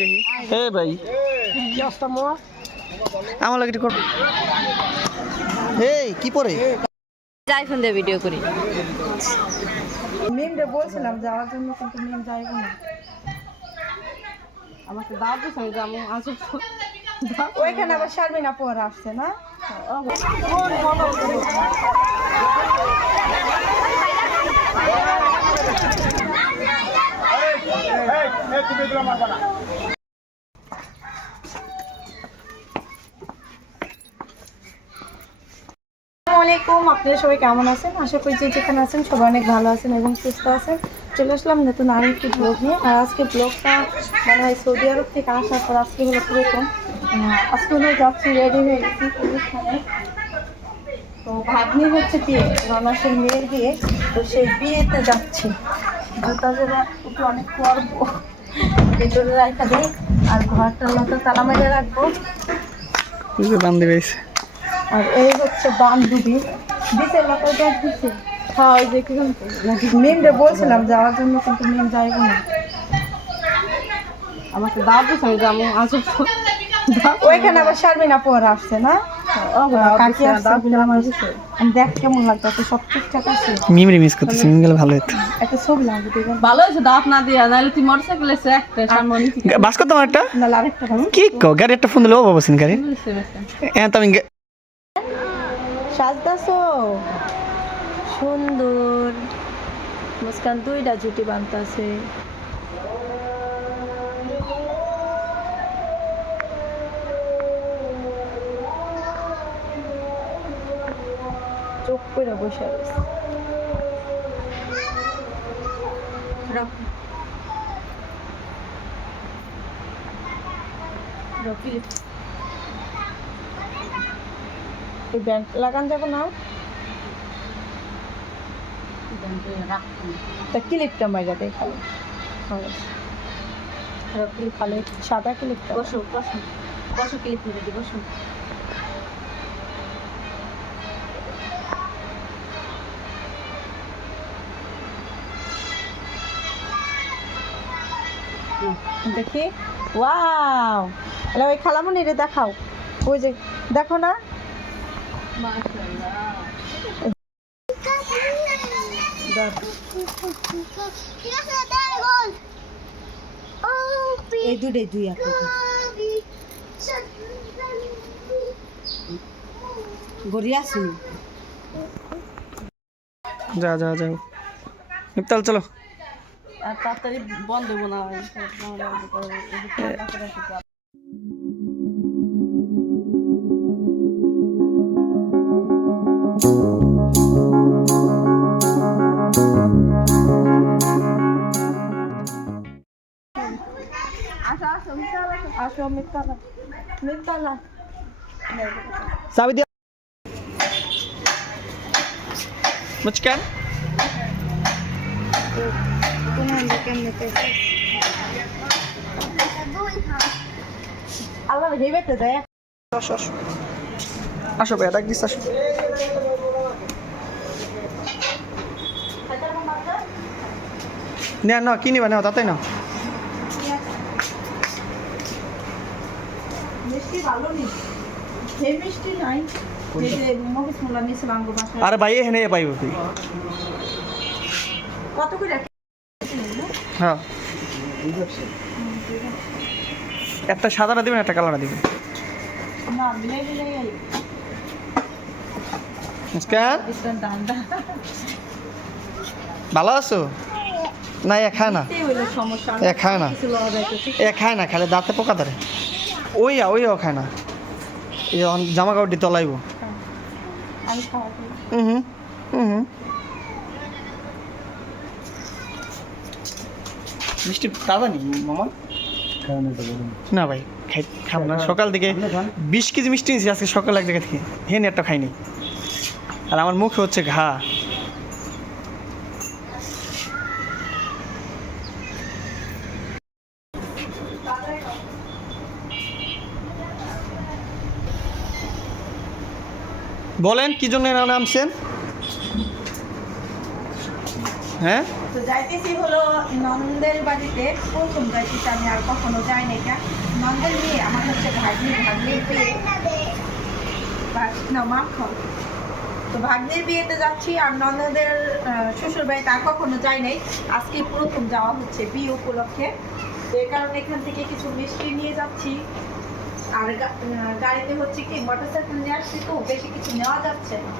দেখি। হে ভাই। আমার লাগে এই কি পরে? আইফোন দিয়ে ভিডিও করি। মিমরে বলছিলাম যাওয়ার জন্য কিন্তু মিম যাইব না। আমাকে দাদু সঙ্গে যাব আসুক ওইখানে আবার শারমিনা পর আসছে না? আলাইকুম আপনারা সবাই কেমন আছেন? আশা করি যে যেখানে আছেন সবাই অনেক ভালো আছেন এবং সুস্থ আছেন। চলে আসলাম নতুন আরও একটি ব্লগ নিয়ে। আর আজকে ব্লগটা মনে হয় সৌদি আরব থেকে আসার পর আজকে হলো আহ, আজকে হলো যাচ্ছি রেডি হয়ে গেছি তো ভাগ্নি হচ্ছে বিয়ে রনসের মেয়ের বিয়ে। তো সেই বিয়েতে যাচ্ছি। জুতা জোড়া অনেক করব। ভেতরে রাখা দেয় আর ঘরটার মতো তালা মেরে রাখব। আর এই হচ্ছে বান্ধবী। হ্যাঁ ওই যে কি মেমরে বলছিলাম যাওয়ার জন্য কিন্তু মেম যাইব না। আমাকে দাদু সঙ্গে যাব আসুক ওইখানে আবার শারমিনা পর আসছে না? কাকি আসছে আমার আমি দেখ কেমন লাগতেছে সব ঠিকঠাক আছে। মিমরি মিস করতেছি মিম গেলে ভালো হতো একটা ছবি লাগবে ভালো হয়েছে দাঁত না দিয়া নাহলে তুই মোটরসাইকেল এসে একটা সামনে বাস করতাম একটা না আরেকটা কি কো গাড়ি একটা ফোন দিলে ও বাবা সিন গাড়ি হ্যাঁ তো আমি সুন্দর। মুস্কান দুইটা জুটি বানতাছে। চোখ করে বসে রয়েছে। এই ব্যান্ড লাগান যাব না তা ক্লিপটা মাইরা ক্লিপ খালে সাদা ক্লিপটা। বসো বসো। বসো ক্লিপ দি বসো। দেখি। ওয়াও! আরে ওই খালামুনি রে দেখাও। ওই যে, দেখো না? এই যা যা, যাও। ইফতাল চলো। আর তাড়াতাড়ি বন্ধ হব না আসো মিথ্যালা মিথ্যালা চাবি দিয়া মুচকান আল্লাহ হেবেতে দেয় আসো আসো আসো ভাই ডাক দিস আসো না না কি নিবা না তাতে না আরে ভাই এখানে পাইব তুই কত করে? হ্যাঁ। একটা সাদাটা দিবেন একটা কালারটা দিবেন। ভালো আছো? না এ খায় না। এ খায় না। এ খায় না খালি দাঁতে পোকা ধরে। ওই ওই খায় না। জামা কাপড়টি তলাইব হুম হুম হুম। মিষ্টি নি মামা? না ভাই খাই খাব না। সকাল থেকে বিশ কেজি মিষ্টি নিয়েছি আজকে সকাল এক জায়গা থেকে। হেন একটা খাইনি। আর আমার মুখে হচ্ছে ঘা। বলেন কি জন্য নামছেন? হ্যাঁ? তো যাইতেছি হলো নন্দের বাড়িতে। প্রথম যাইতেছি আমি আর কখনো যাই না এটা নন্দের মেয়ে, আমার হচ্ছে ভাগ্নি ভাগ্নির বিয়ে। না, মা খাও। তো ভাগ্নির বিয়েতে যাচ্ছি আর নন্দের শ্বশুর বাড়িতে আর কখনো যাই নাই। আজকে প্রথম যাওয়া হচ্ছে বিয়ে উপলক্ষে। তো এই কারণে এখান থেকে কিছু মিষ্টি নিয়ে যাচ্ছি। আর গাড়িতে হচ্ছে কি মোটরসাইকেল নিয়ে আসছি তো, বেশি কিছু নেওয়া যাচ্ছে না।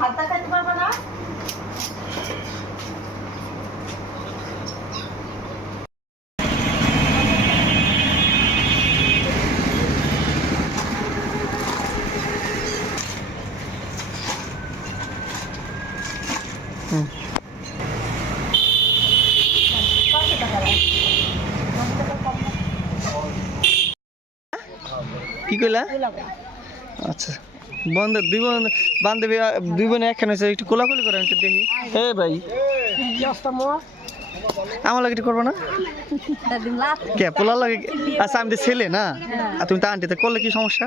পারব না? কি কইলা? আচ্ছা বন্ধ দুই বোন বান্ধবী দুই বোনে একখানে হয়েছে একটু কোলাকুলি করেন একটু দেখি। হে ভাই। আমার লাগে একটু করব না? কে পোলার লাগে আচ্ছা আমি তো ছেলে না। আর তুমি তো আন্টিতে করলে কি সমস্যা?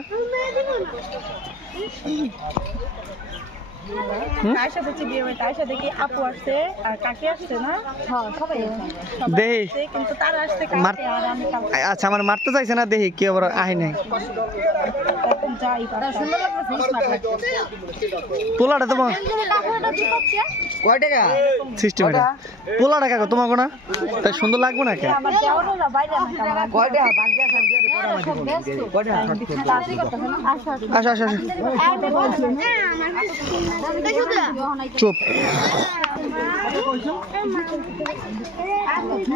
হ্যাঁ আচ্ছা আমার মারতে চাইছে না দেখি কি আবার আহি নাই। যাই লাগছে পোলাটা তোমার? কয় টাকা? সিস্টেম এটা পোলাটা কাকো তোমাকে না তাই সুন্দর লাগবে না কয় টাকা টাকা আসো আসো। আসো চুপ।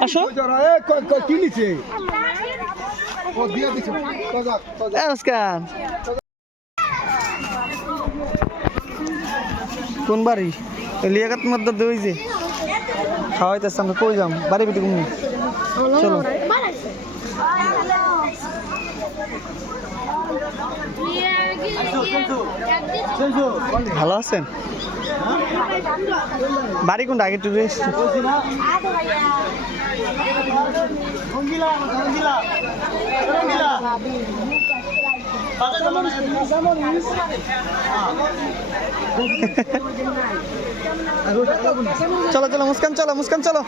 আসো। কি কজা কোন বাড়ি? লিয়াকাত মধ্যে দই যে। খাওয়াইতেছে আমরা কই যাম? বাড়ি বিটি ঘুমি চলো। ভালো আছেন? বাড়ি কোনটা আগে একটু চলো চলো মুস্কান চলো মুস্কান চলো।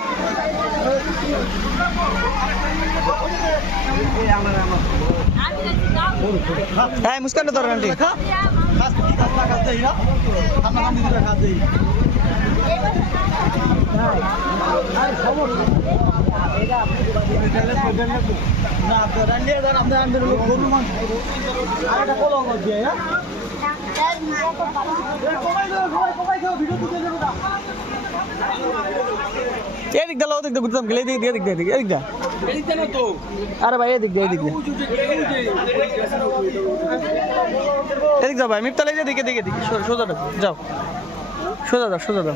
হ্যাঁ মুস্কানটা ধরেন আন্টি। এদিক দাও ওদিক দা ঘুরতাম গেলে এদিক দিয়ে এদিক দিয়ে এদিক এদিক দা আরে ভাই, এদিক দিয়ে এদিক দিয়ে। এদিক যাও ভাই মিফতালে এদিকে এদিকে এদিকে। সো- সোজা দাও, যাও। সোজা দাও সোজা দাও।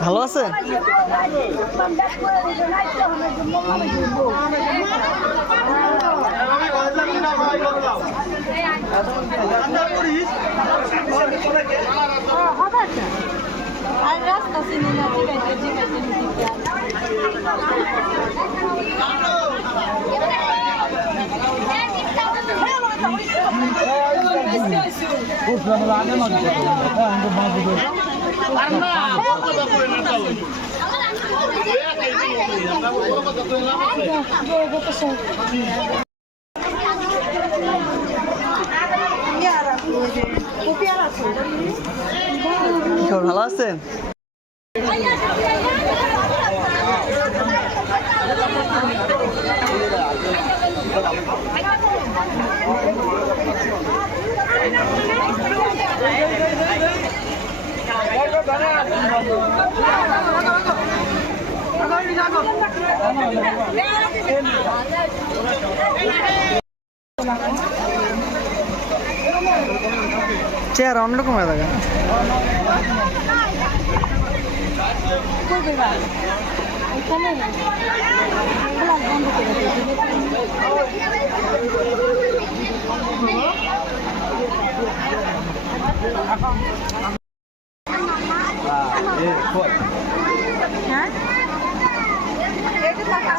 ভালো আছে? আর রাস্তা চিনি আছে খবর ভালো আছেন? চেহারা অন্যরকম হয়ে থাকে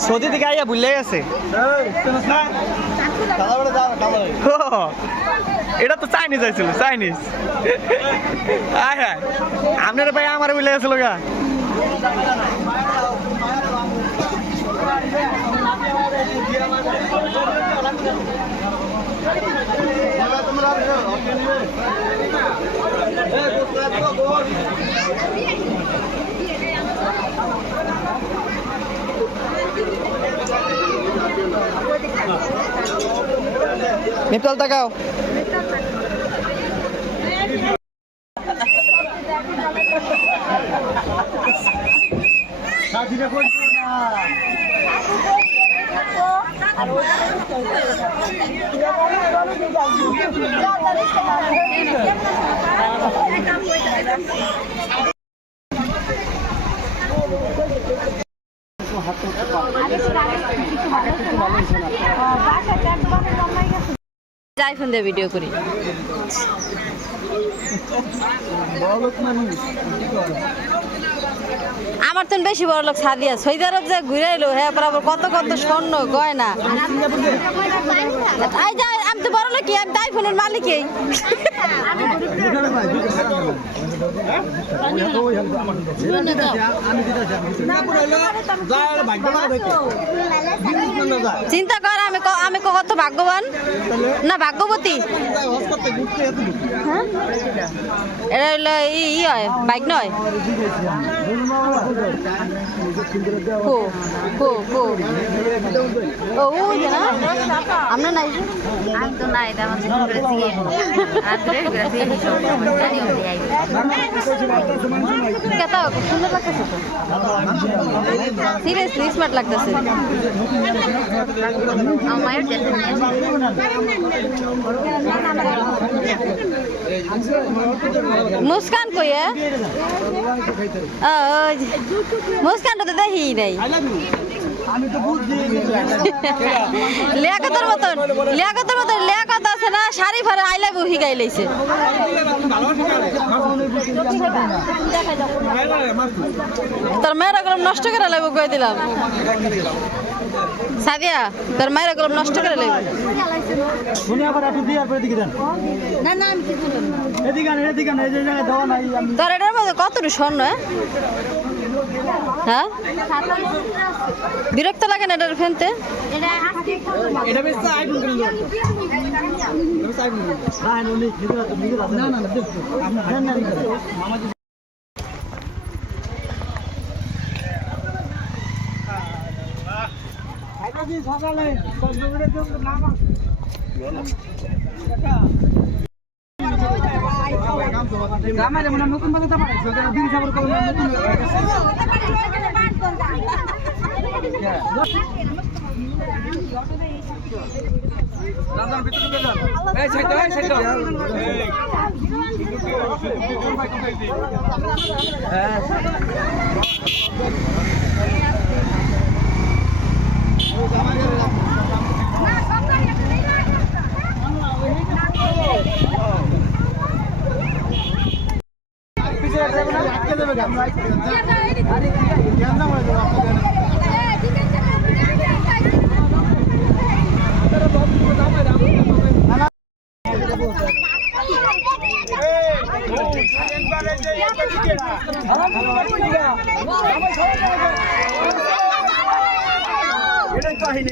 সৌদি থেকে আইয়া ভুলে গেছে। এটা তো চাইনিজ আইছিল চাইনিজ আয় হ্যাঁ। আপনার ভাই আমার বলে গেছিল গা। নেপাল টাকাও আইফোন দিয়ে ভিডিও করি আমার তো বেশি বড় লোক সাদিয়া। সৌদি আরব যে ঘুরে এলো হ্যাঁ বরাবর কত কত স্বর্ণ গয়না। আমি তো বড় লোক আমি তো আইফোনের মালিকই। চিন্তা কর, আমি আমি কত ভাগ্যবান? না, ভাগ্যবতী? হ্যাঁ? এটা হলো ই হয়, বাইক নয়? কো কো কো। ও ওই যে না আমরা নাই আমি তো নাই আমার আমি কত সুন্দর লাগতেছে তো সিরিয়াসলি স্মার্ট লাগতেছে আমার মায়ের দেখে মুস্কান কই এ? ও, ওই যে। মুস্কানটা তো দেখি লিয়াকতের মতন লিয়াকতের মতন লিয়াকত আছে না শাড়ি ফারে আই লাভ শিকাই লাইছে। তোর মেয়ের কলম নষ্ট করে লাগবো কই দিলাম? সাদিয়া তোর মায়ের কলম নষ্ট করে লাগবো তোর এটার মধ্যে কতটুকু স্বর্ণ এ? হ্যাঁ বিরক্ত লাগে না এটার ফেনতে গ্রামের মানে নতুন বাজাতে পারে দিন সাবর করলে নতুন হ্যাঁ এটাই কাহিনী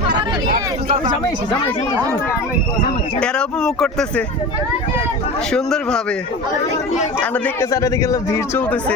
এরা উপভোগ করতেছে। সুন্দর ভাবে আমরা দেখতে চারিদিকে ভিড় চলতেছে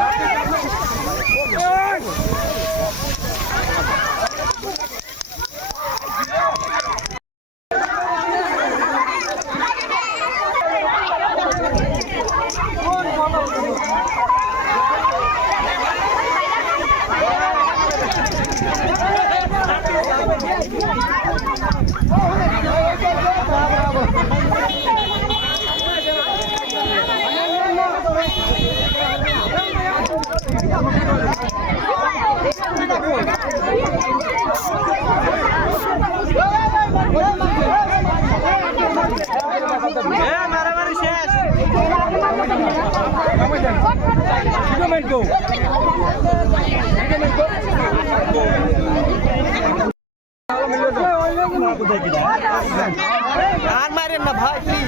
আর মারেন না ভাই প্লিজ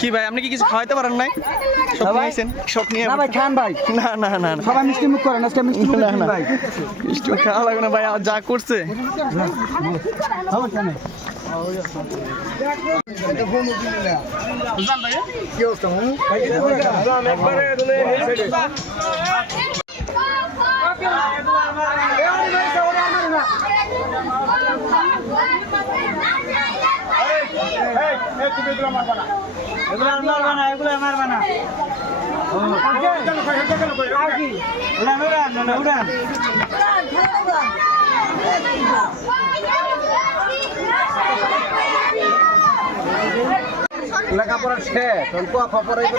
কি ভাই আপনি কি কিছু খাওয়াইতে পারেন নাই? সব নিয়েছেন? সব নিয়ে না ভাই খান ভাই। না না না সবাই মিষ্টি মুখ করেন আজকে মিষ্টি মুখ না, না। ভাই। মিষ্টি খাওয়া লাগবে না ভাই আর যা করছে। কি অবস্থা মামু? লেখাপড়া শেষ অল্প খবর তো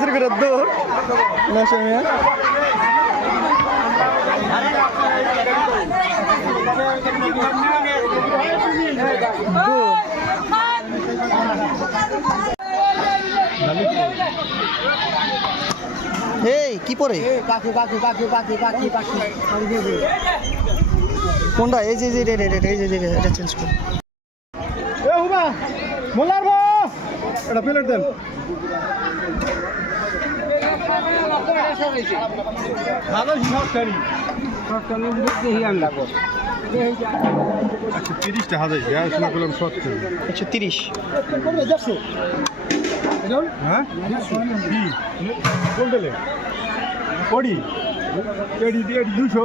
চুরি করে দৌড় নশা মিয়া এই কি পরে কোনটা এই যে এই যে এটা চেঞ্জ কর। মোল্লার বো এটা প্লেট দেন। ভালো সরকারি দেখি আমি লাগবো তিরিশটা হাজার হ্যাঁ শোনা করলাম সত্তর। একশো তিরিশ। হ্যাঁ? কোন কড়ি দুশো।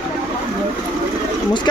মুস্কান